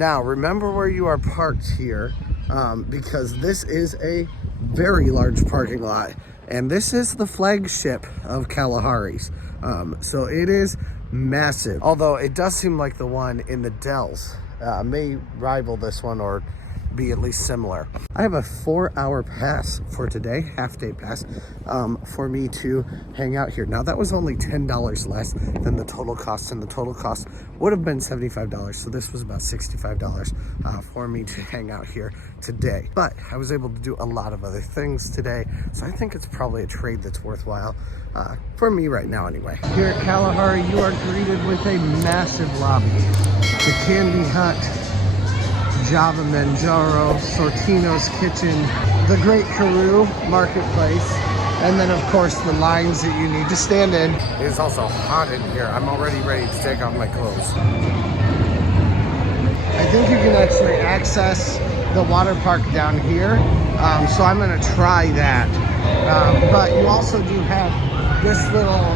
Now, remember where you are parked here, because this is a very large parking lot, and this is the flagship of Kalahari's. So it is massive, although it does seem like the one in the Dells may rival this one or be at least similar. I have a 4-hour pass for today, half-day pass, for me to hang out here. Now that was only $10 less than the total cost, and the total cost would have been $75, so this was about $65 for me to hang out here today. But I was able to do a lot of other things today, so I think it's probably a trade that's worthwhile for me right now anyway. Here at Kalahari, you are greeted with a massive lobby. The Candy Hut, Java Manjaro, Sortino's Kitchen, the Great Karoo Marketplace, and then of course the lines that you need to stand in. It is also hot in here. I'm already ready to take off my clothes. I think you can actually access the water park down here, so I'm gonna try that. But you also do have this little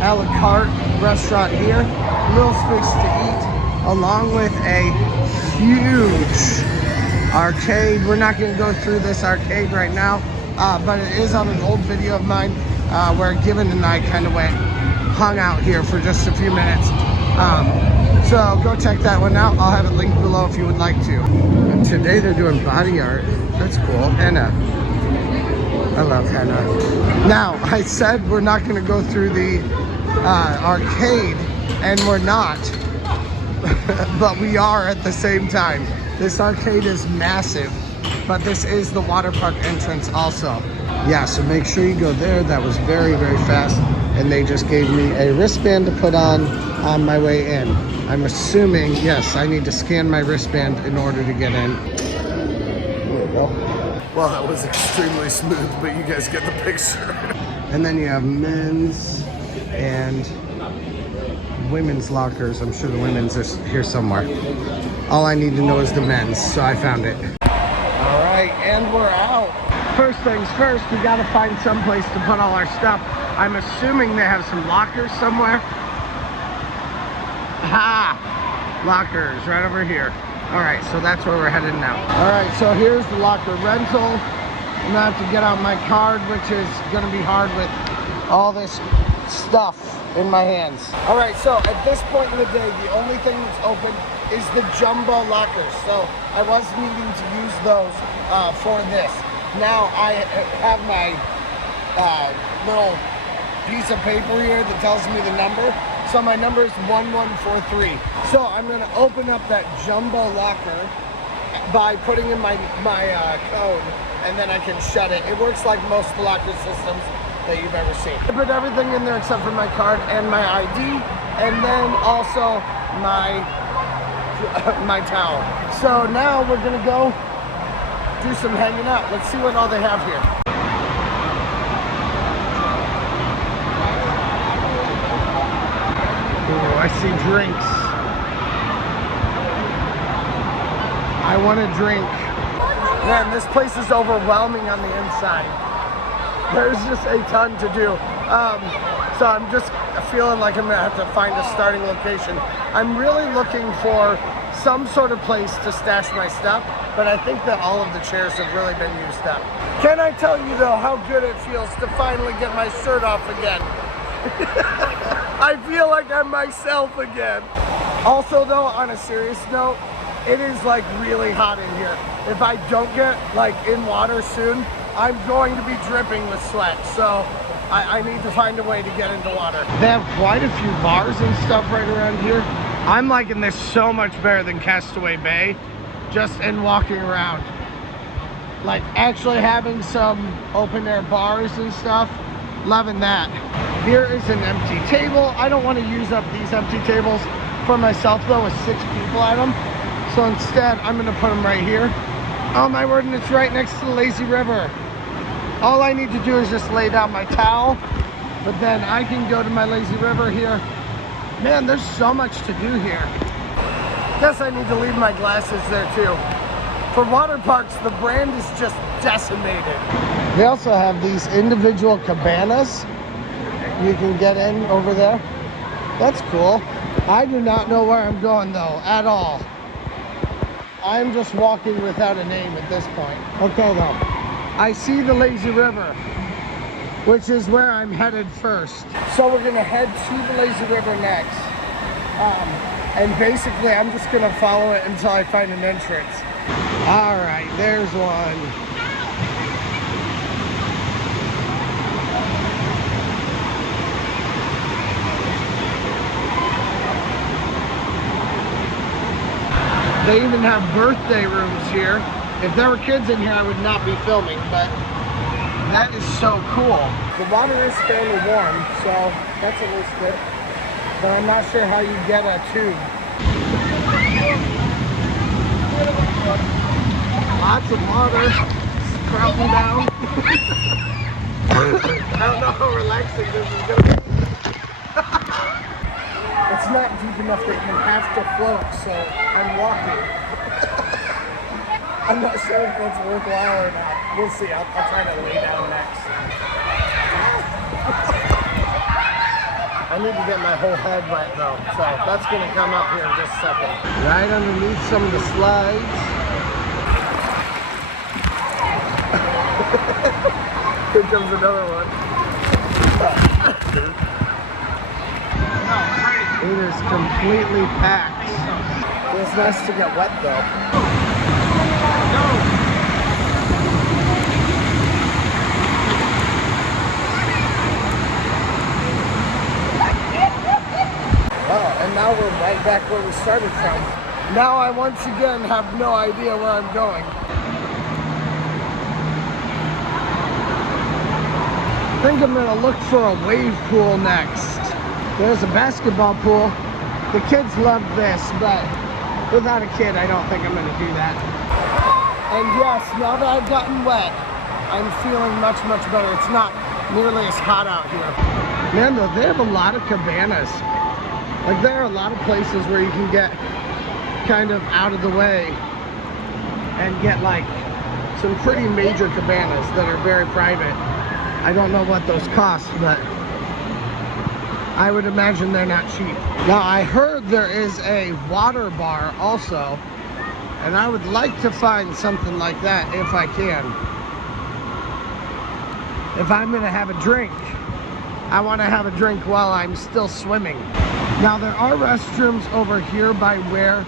a la carte restaurant here, little space to eat, along with a huge arcade. We're not going to go through this arcade right now, but it is on an old video of mine where Given and I kind of hung out here for just a few minutes. So go check that one out. I'll have it linked below if you would like to. And today they're doing body art. That's cool. Henna. I love henna. Now, I said we're not going to go through the arcade, and we're not. But we are at the same time. This arcade is massive, but this is the water park entrance also. Yeah, so make sure you go there. That was very, very fast. And they just gave me a wristband to put on my way in. I'm assuming, yes, I need to scan my wristband in order to get in. There we go. Well, that was extremely smooth, but you guys get the picture. And then you have men's and women's lockers. I'm sure the women's are here somewhere. All I need to know is the men's, so I found it. All right, and we're out. First things first, we gotta find some place to put all our stuff. I'm assuming they have some lockers somewhere. Aha! Lockers right over here. All right, so that's where we're headed now. All right, so here's the locker rental. I'm gonna have to get out my card, which is gonna be hard with all this stuff in my hands. All right, so at this point in the day, the only thing that's open is the jumbo lockers. So I was needing to use those for this. Now I have my little piece of paper here that tells me the number. So my number is 1143. So I'm gonna open up that jumbo locker by putting in my code, and then I can shut it. It works like most locker systems that you've ever seen. I put everything in there except for my card and my ID, and then also my towel. So now we're gonna go do some hanging out. Let's see what all they have here. Ooh, I see drinks. I want a drink. Man, this place is overwhelming on the inside. There's just a ton to do. So I'm just feeling like I'm gonna have to find a starting location. I'm really looking for some sort of place to stash my stuff, but I think that all of the chairs have really been used up. Can I tell you though how good it feels to finally get my shirt off again? I feel like I'm myself again. Also though, on a serious note, it is like really hot in here. If I don't get like in water soon, I'm going to be dripping with sweat, so I need to find a way to get into water. They have quite a few bars and stuff right around here. I'm liking this so much better than Castaway Bay, just in walking around. Like actually having some open air bars and stuff, loving that. Here is an empty table. I don't want to use up these empty tables for myself though, with 6 people at them. So instead, I'm gonna put them right here. Oh my word, and it's right next to the lazy river. All I need to do is just lay down my towel, but then I can go to my lazy river here. Man, there's so much to do here. Guess I need to leave my glasses there too. For water parks, the brand is just decimated. They also have these individual cabanas you can get in over there. That's cool. I do not know where I'm going though, at all. I'm just walking without a name at this point. Okay though, I see the lazy river, which is where I'm headed first. So we're gonna head to the lazy river next. And basically I'm just gonna follow it until I find an entrance. All right, there's one. They even have birthday rooms here. If there were kids in here, I would not be filming, but that is so cool. The water is fairly warm, so that's at least good. But I'm not sure how you get a tube. Lots of water sprouting down. I don't know how relaxing this is gonna be. It's not deep enough that you have to float, so I'm walking. I'm not sure if that's worthwhile or not. We'll see. I'll try to lay down next. I need to get my whole head wet though, so that's going to come up here in just a second. Right underneath some of the slides. Here comes another one. It is completely packed. It's nice to get wet though. Oh, and now we're right back where we started from. Now I once again have no idea where I'm going. I think I'm gonna look for a wave pool next. There's a basketball pool. The kids love this, but without a kid, I don't think I'm gonna do that. And yes, now that I've gotten wet, I'm feeling much, much better. It's not nearly as hot out here. Man, though, they have a lot of cabanas. Like, there are a lot of places where you can get kind of out of the way and get like some pretty major cabanas that are very private. I don't know what those cost, but I would imagine they're not cheap. Now, I heard there is a water bar also, and I would like to find something like that if I can. If I'm gonna have a drink, I wanna have a drink while I'm still swimming. Now, there are restrooms over here by where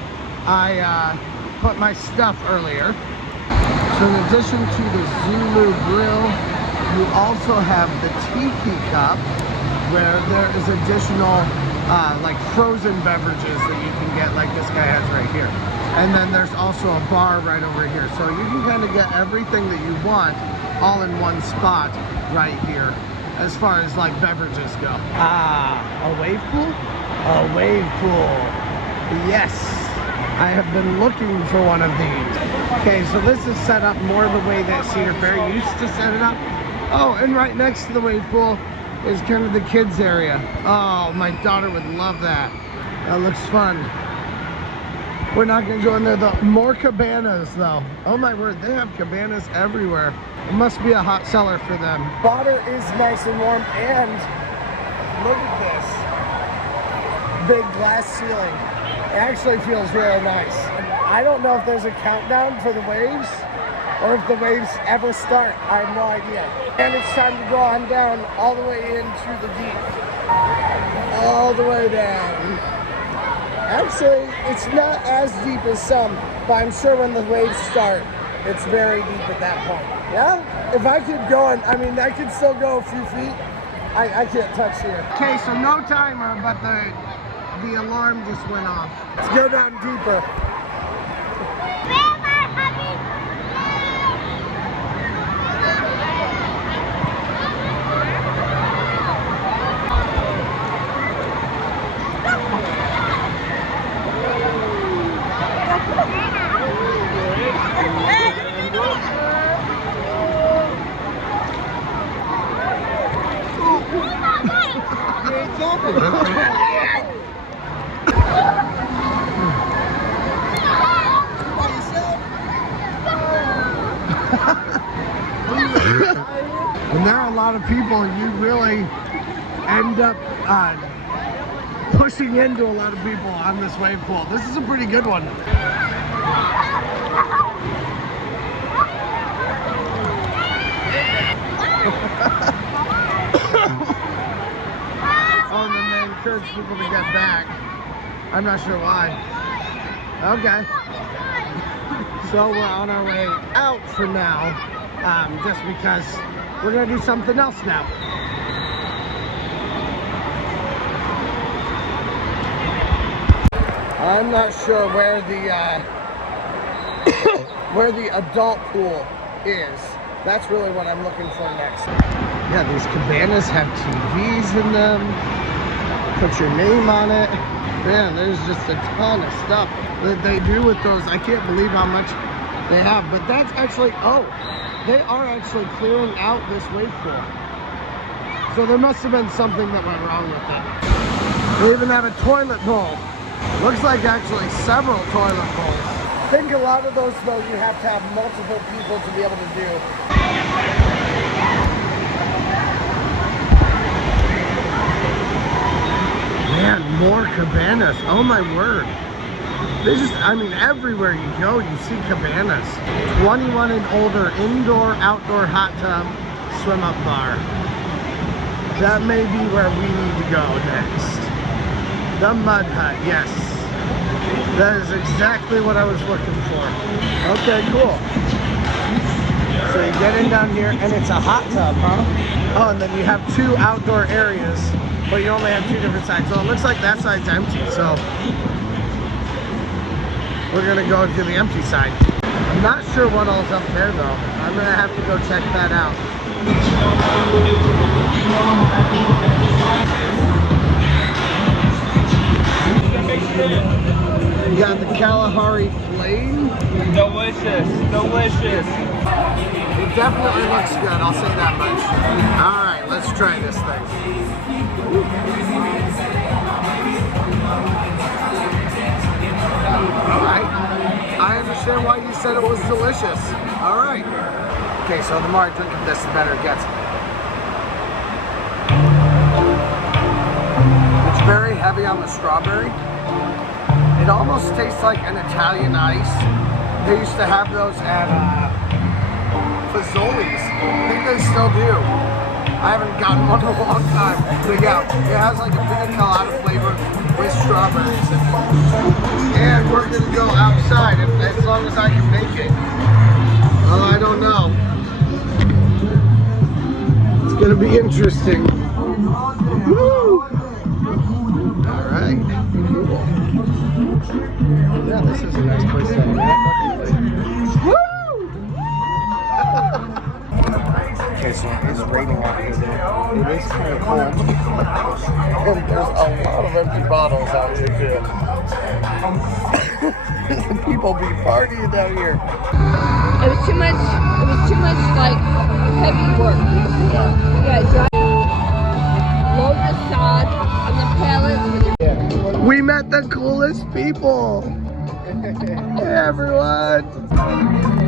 I put my stuff earlier. So in addition to the Zulu grill, you also have the Tiki cup, where there is additional like frozen beverages that you can get, like this guy has right here. And then there's also a bar right over here. So you can kind of get everything that you want all in one spot right here, as far as like beverages go. Ah, a wave pool? A wave pool. Yes, I have been looking for one of these. Okay, so this is set up more the way that Cedar Fair used to set it up. Oh, and right next to the wave pool is kind of the kids area. Oh, my daughter would love that. That looks fun. We're not gonna go in there though. More cabanas though. Oh my word, they have cabanas everywhere. It must be a hot cellar for them. Water is nice and warm, and look at this. Big glass ceiling. It actually feels really nice. I don't know if there's a countdown for the waves, or if the waves ever start. I have no idea. And it's time to go on down all the way into the deep. All the way down. Actually, it's not as deep as some, but I'm sure when the waves start, it's very deep at that point. Yeah? If I keep going, I mean, I could still go a few feet. I can't touch here. Okay, so no timer, but the alarm just went off. Let's go down deeper. When there are a lot of people, you really end up pushing into a lot of people on this wave pool. This is a pretty good one. Oh, and then they encourage people to get back. I'm not sure why. Okay. So we're on our way out for now, just because we're gonna do something else now. I'm not sure where the where the adult pool is. That's really what I'm looking for next. Yeah, these cabanas have TVs in them. Put your name on it. Man, there's just a ton of stuff that they do with those. I can't believe how much they have. But that's actually, oh, they are actually clearing out this wave pool. So there must have been something that went wrong with it. They even have a toilet bowl. Looks like actually several toilet bowls. I think a lot of those, though, you have to have multiple people to be able to do. Man, more cabanas. Oh my word. They just, I mean, everywhere you go, you see cabanas. 21 and older, indoor, outdoor hot tub, swim up bar. That may be where we need to go next. The Mud Hut, yes. That is exactly what I was looking for. Okay, cool. So you get in down here, and it's a hot tub, huh? Oh, and then you have two outdoor areas, but you only have two different sides. So it looks like that side's empty, so we're gonna go to the empty side. I'm not sure what all's up there, though. I'm gonna have to go check that out. You got the Kalahari Flame. Delicious, delicious. It definitely looks good, I'll say that much. All right, let's try this thing. All right, I understand why you said it was delicious. All right. Okay, so the more I drink of this, the better it gets. It's very heavy on the strawberry. It almost tastes like an Italian ice. They used to have those at Fazoli's. I think they still do. I haven't gotten one in a long time. But yeah, it has like a pina colada flavor with strawberries in it. And we're gonna go outside as long as I can make it. Well, I don't know. It's gonna be interesting. Woo! All right, cool. Yeah, this is a nice place to hang out. Woo! Okay, so it is raining out here. It is kind of cold. And there's a lot of empty bottles out here too. People be partying down here. It was too much like heavy work. Yeah, dry. Load the sod on the pallets with your... We met the coolest people. Hey everyone.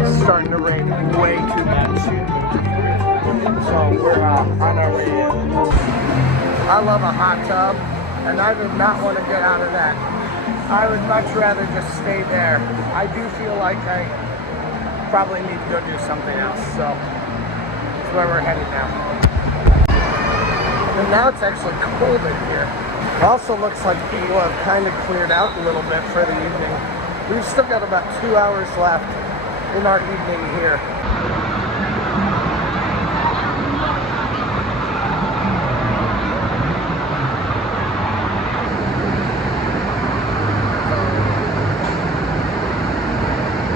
It's starting to rain way too much. So we're on our way in. I love a hot tub, and I do not want to get out of that. I would much rather just stay there. I do feel like I probably need to go do something else, so that's where we're headed now. And now it's actually cold in here. It also looks like people have kind of cleared out a little bit for the evening. We've still got about 2 hours left in our evening here.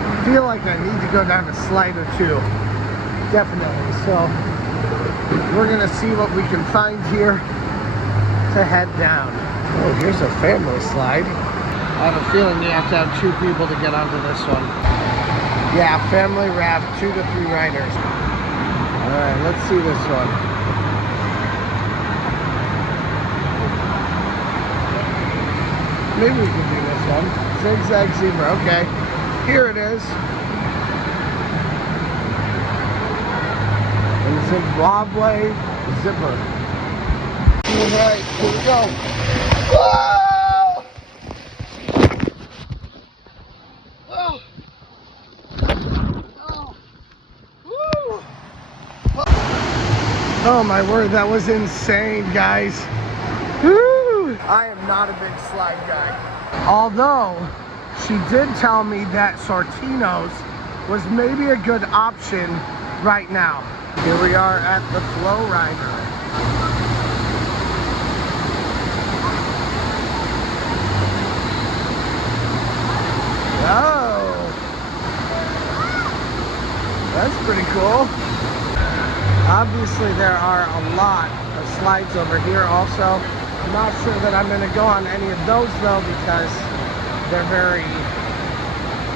I feel like I need to go down a slide or two. Definitely. So we're gonna see what we can find here to head down. Oh, here's a family slide. I have a feeling you have to have 2 people to get onto this one. Yeah, family raft, 2 to 3 riders. All right, let's see this one. Maybe we can do this one. Zigzag zebra, okay. Here it is. And it says Wobbly Zipper. All right, here we go. Whoa! Oh, Oh my word, that was insane, guys. Woo! I am not a big slide guy. Although, she did tell me that Sortino's was maybe a good option right now. Here we are at the Flow Rider. Oh, that's pretty cool. Obviously there are a lot of slides over here also. I'm not sure that I'm going to go on any of those though because they're very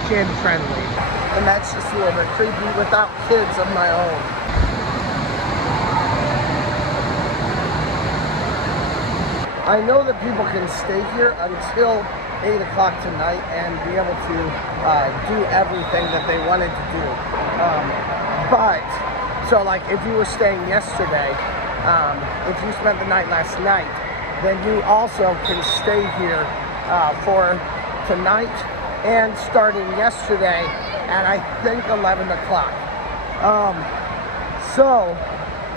kid friendly. And that's just a little bit creepy without kids of my own. I know that people can stay here until 8 o'clock tonight and be able to do everything that they wanted to do. So like if you were staying yesterday, if you spent the night last night, then you also can stay here for tonight and starting yesterday at I think 11 o'clock. So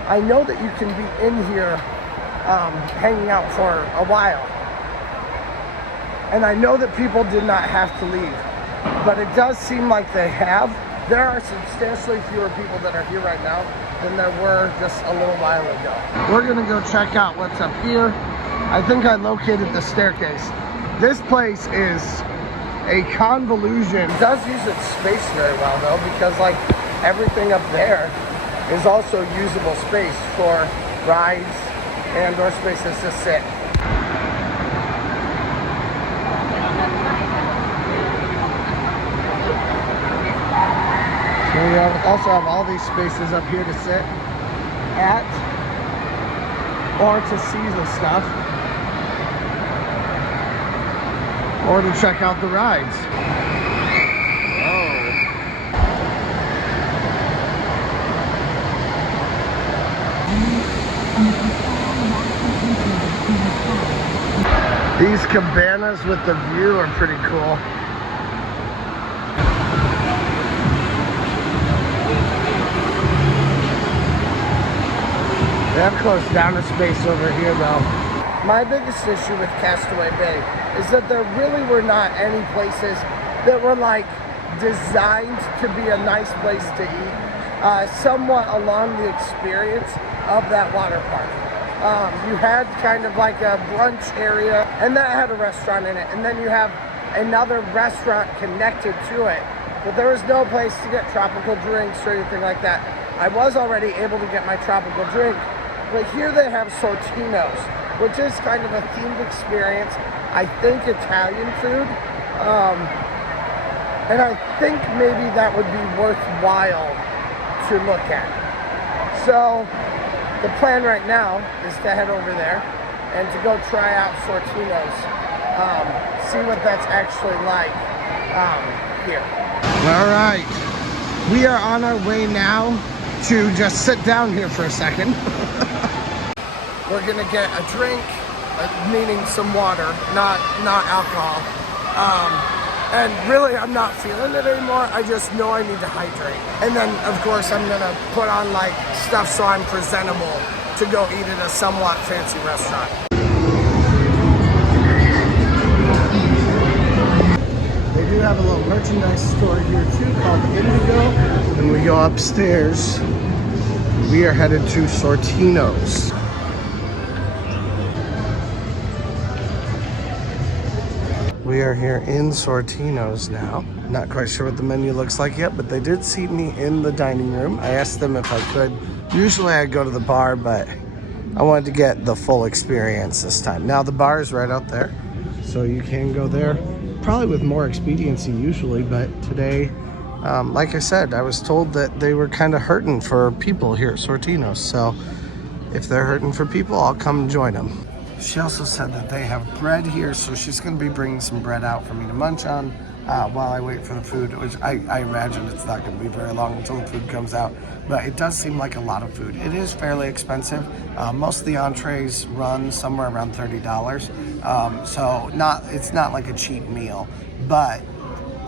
I know that you can be in here hanging out for a while. And I know that people did not have to leave, but it does seem like they have. There are substantially fewer people that are here right now than there were just a little while ago. We're gonna go check out what's up here. I think I located the staircase. This place is a convolution. It does use its space very well though, because like everything up there is also usable space for rides and or spaces to sit. So we also have all these spaces up here to sit at or to see the stuff or to check out the rides. These cabanas with the view are pretty cool. They have closed down a space over here though. My biggest issue with Castaway Bay is that there really were not any places that were like designed to be a nice place to eat, somewhat along the experience of that water park. You had kind of like a brunch area and that had a restaurant in it, and then you have another restaurant connected to it, but there was no place to get tropical drinks or anything like that. I was already able to get my tropical drink, but here they have Sortino's, which is kind of a themed experience. I think Italian food, and I think maybe that would be worthwhile to look at. So the plan right now is to head over there and to go try out Sortino's, see what that's actually like here. All right, we are on our way now to just sit down here for a second. We're gonna get a drink, meaning some water, not alcohol. And really, I'm not feeling it anymore. I just know I need to hydrate. And then, of course, I'm gonna put on like stuff so I'm presentable to go eat at a somewhat fancy restaurant. They do have a little merchandise store here too called Indigo. And we go upstairs. We are headed to Sortino's. We are here in Sortino's now. Not quite sure what the menu looks like yet, but they did seat me in the dining room. I asked them if I could. Usually I go to the bar, but I wanted to get the full experience this time. Now the bar is right out there, so you can go there. Probably with more expediency usually, but today, like I said, I was told that they were kind of hurting for people here at Sortino's. So if they're hurting for people, I'll come join them. She also said that they have bread here, so she's going to be bringing some bread out for me to munch on while I wait for the food, which I imagine it's not going to be very long until the food comes out. But it does seem like a lot of food. It is fairly expensive. Most of the entrees run somewhere around $30, so it's not like a cheap meal, but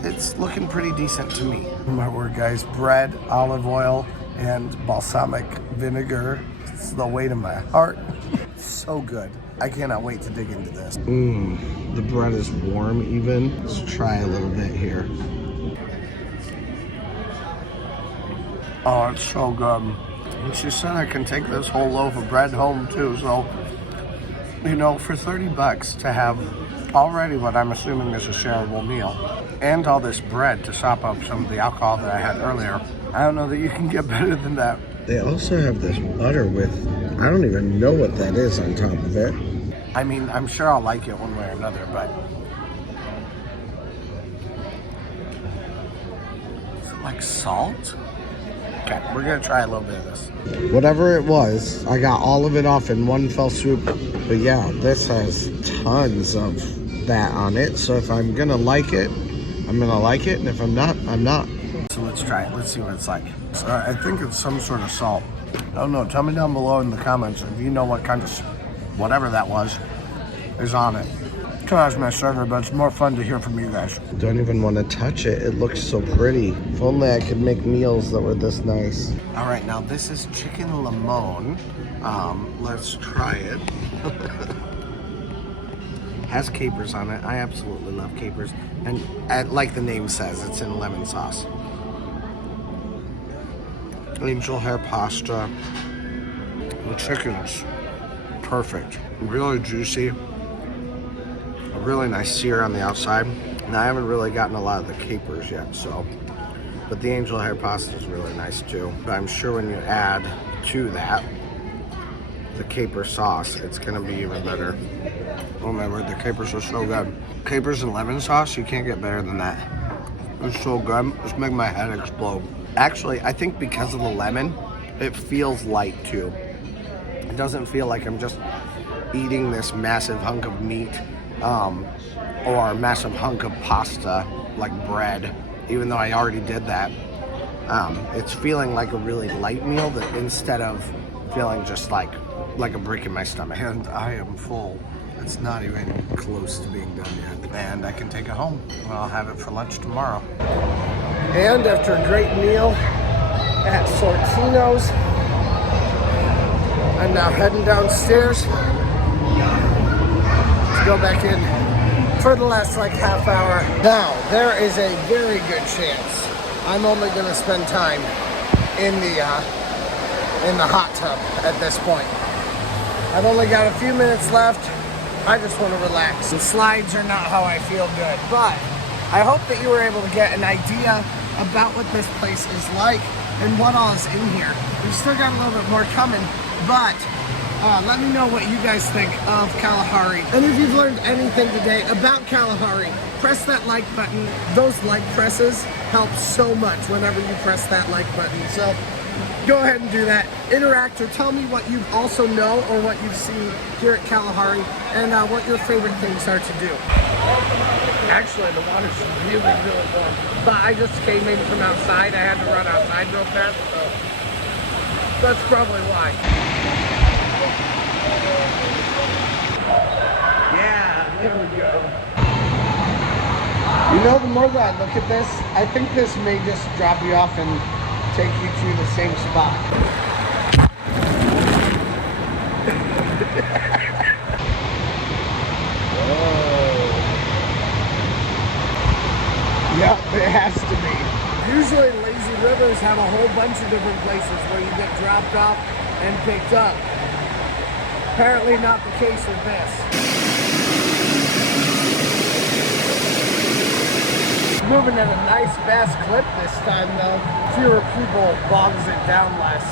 it's looking pretty decent to me. My word, guys, bread, olive oil, and balsamic vinegar It's the weight of my heart. So good. I cannot wait to dig into this. The bread is warm even. Let's try a little bit here. Oh, it's so good. And she said I can take this whole loaf of bread home too, so, you know, for 30 bucks to have already what I'm assuming is a shareable meal, and all this bread to sop up some of the alcohol that I had earlier, I don't know that you can get better than that. They also have this butter with, I don't even know what that is on top of it. I mean, I'm sure I'll like it one way or another, but is it like salt? Okay, we're gonna try a little bit of this. Whatever it was, I got all of it off in one fell swoop. But yeah, this has tons of that on it. So if I'm gonna like it, I'm gonna like it. And if I'm not, I'm not. So let's try it. Let's see what it's like. So I think it's some sort of salt. I don't know. Tell me down below in the comments if you know what kind of, whatever that was, is on it. That's my server, but it's more fun to hear from you guys. Don't even want to touch it. It looks so pretty. If only I could make meals that were this nice. All right, now this is chicken limon. Let's try it. Has capers on it. I absolutely love capers. And like the name says, it's in lemon sauce. Angel hair pasta. The chicken's perfect. Really juicy. A really nice sear on the outside. And I haven't really gotten a lot of the capers yet, so. But the angel hair pasta is really nice too. But I'm sure when you add to that the caper sauce, it's gonna be even better. Oh my word, the capers are so good. Capers and lemon sauce, you can't get better than that. It's so good, it's making my head explode. Actually, I think because of the lemon, it feels light too. It doesn't feel like I'm just eating this massive hunk of meat or a massive hunk of pasta, like bread, even though I already did that. It's feeling like a really light meal that instead of feeling just like a brick in my stomach. And I am full. It's not even close to being done yet. And I can take it home. I'll have it for lunch tomorrow. And after a great meal at Sortino's, I'm now heading downstairs to go back in for the last like half hour. Now, there is a very good chance I'm only gonna spend time in the hot tub at this point. I've only got a few minutes left. I just want to relax. The slides are not how I feel good, but I hope that you were able to get an idea about what this place is like and what all is in here. We've still got a little bit more coming, but let me know what you guys think of Kalahari. And if you've learned anything today about Kalahari, press that like button. Those like presses help so much whenever you press that like button. So go ahead and do that. Interact or tell me what you also know or what you've seen here at Kalahari and what your favorite things are to do. Actually, the water's really, really warm. But I just came in from outside. I had to run outside real fast, so that's probably why. Yeah, there we go. You know, the more that I look at this, I think this may just drop you off and take you to the same spot. Yep, it has to be. Usually lazy rivers have a whole bunch of different places where you get dropped off and picked up. Apparently not the case with this. Moving at a nice fast clip this time though. Fewer people bogs it down less.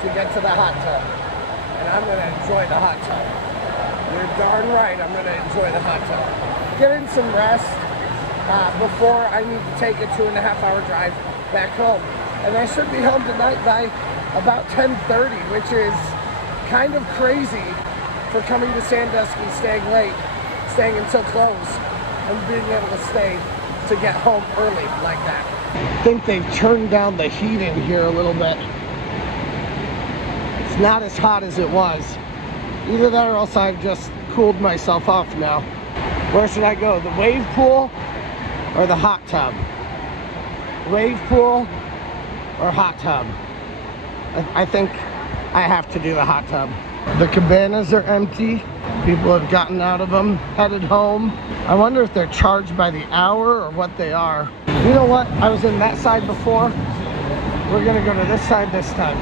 To get to the hot tub, and I'm gonna enjoy the hot tub. You're darn right I'm gonna enjoy the hot tub. Get in some rest before I need to take a 2.5-hour drive back home. And I should be home tonight by about 10:30, which is kind of crazy for coming to Sandusky, staying late, staying until close, and being able to stay to get home early like that. I think they've turned down the heat in here a little bit. It's not as hot as it was. Either that or else I've just cooled myself off now. Where should I go? The wave pool or the hot tub? Wave pool or hot tub? I think I have to do the hot tub. The cabanas are empty. People have gotten out of them, headed home. I wonder if they're charged by the hour or what they are. You know what? I was in that side before. We're gonna go to this side this time.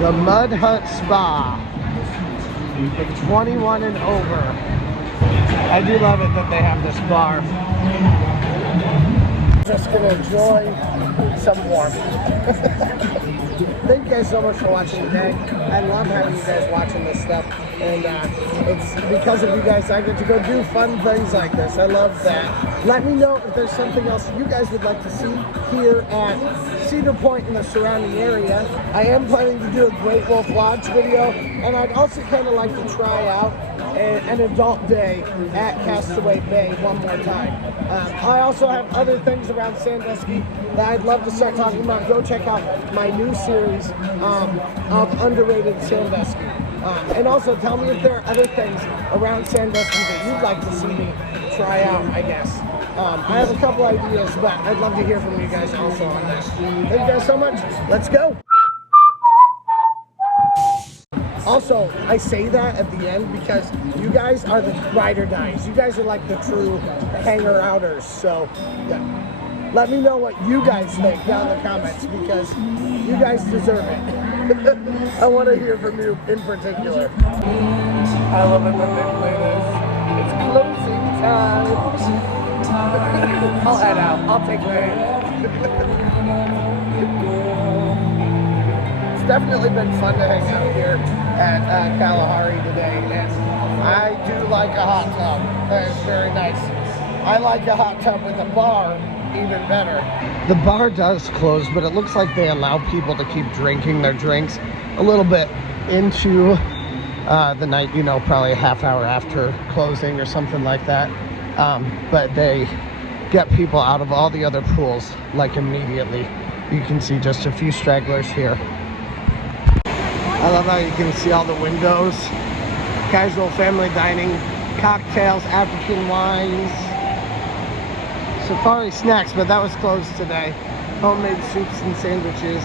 The Mud Hut Spa. For 21 and over. I do love it that they have this bar. Just gonna enjoy some warmth. Thank you guys so much for watching today. I love having you guys watching this stuff. And it's because of you guys I get to go do fun things like this. I love that. Let me know if there's something else you guys would like to see here at Cedar Point in the surrounding area. I am planning to do a Great Wolf Lodge video, and I'd also kind of like to try out an adult day at Castaway Bay one more time. I also have other things around Sandusky that I'd love to start talking about. Go check out my new series of underrated Sandusky. And also tell me if there are other things around Sandusky that you'd like to see me try out, I guess. I have a couple ideas, but I'd love to hear from you guys also on that. Thank you guys so much. Let's go. Also, I say that at the end because you guys are the ride or dies. You guys are like the true hanger-outers. So, yeah. Let me know what you guys think down in the comments because you guys deserve it. I want to hear from you in particular. I love it when they play this. It's closing time. I'll head out. I'll take my hand. It's definitely been fun to hang out here at Kalahari today, and I do like a hot tub. That is very nice. I like a hot tub with a bar even better. The bar does close, but it looks like they allow people to keep drinking their drinks a little bit into the night, you know, probably a half hour after closing or something like that. But they get people out of all the other pools like immediately. You can see just a few stragglers here. I love how you can see all the windows. Casual family dining, cocktails, African wines, safari snacks, but that was closed today. Homemade soups and sandwiches.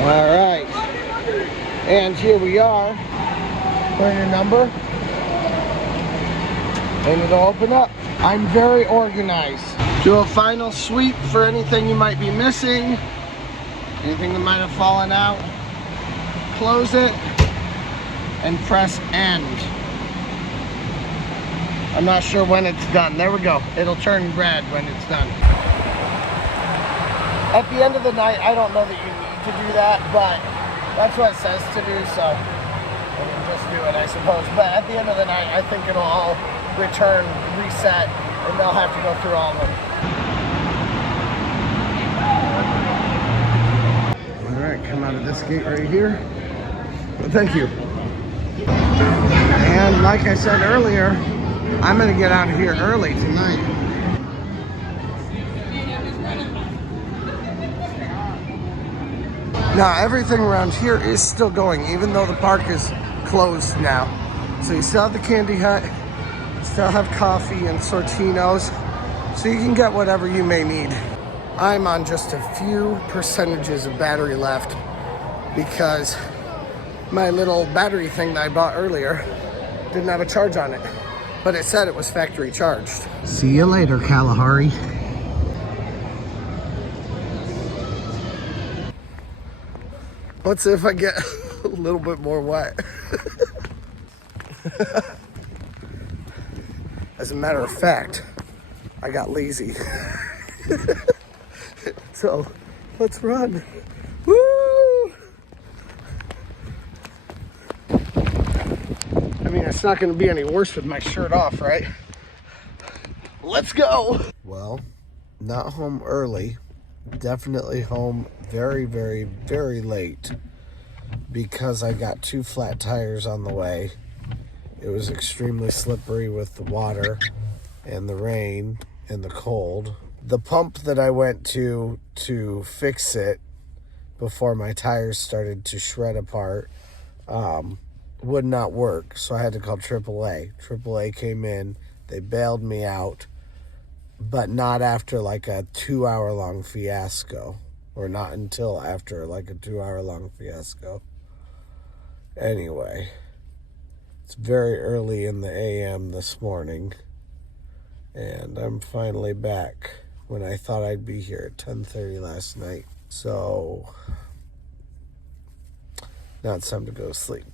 All right, and here we are. Put in your number, and it'll open up. I'm very organized. Do a final sweep for anything you might be missing, anything that might have fallen out. Close it and press end. I'm not sure when it's done. There we go. It'll turn red when it's done. At the end of the night, I don't know that you need to do that, but that's what it says to do, so I mean, just do it, I suppose. But at the end of the night, I think it'll all return, reset, and they'll have to go through all of them. All right, come out of this gate right here. Well, thank you. And like I said earlier, I'm gonna get out of here early tonight. Now everything around here is still going, even though the park is closed now. So you still have the candy hut, still have coffee and Sortinos, so you can get whatever you may need. I'm on just a few percentages of battery left because my little battery thing that I bought earlier didn't have a charge on it, but it said it was factory charged. See you later, Kalahari. Let's see if I get a little bit more wet. As a matter of fact, I got lazy. So Let's run. Woo! I mean, it's not going to be any worse with my shirt off, right? Let's go. Well, not home early. Definitely home very, very, very late because I got 2 flat tires on the way. It was extremely slippery with the water and the rain and the cold. The pump that I went to fix it before my tires started to shred apart would not work, so I had to call AAA. AAA came in, they bailed me out, but not after like a 2-hour-long fiasco, or not until after like a 2-hour-long fiasco. Anyway, it's very early in the AM this morning, and I'm finally back when I thought I'd be here at 10:30 last night. So now it's time to go to sleep.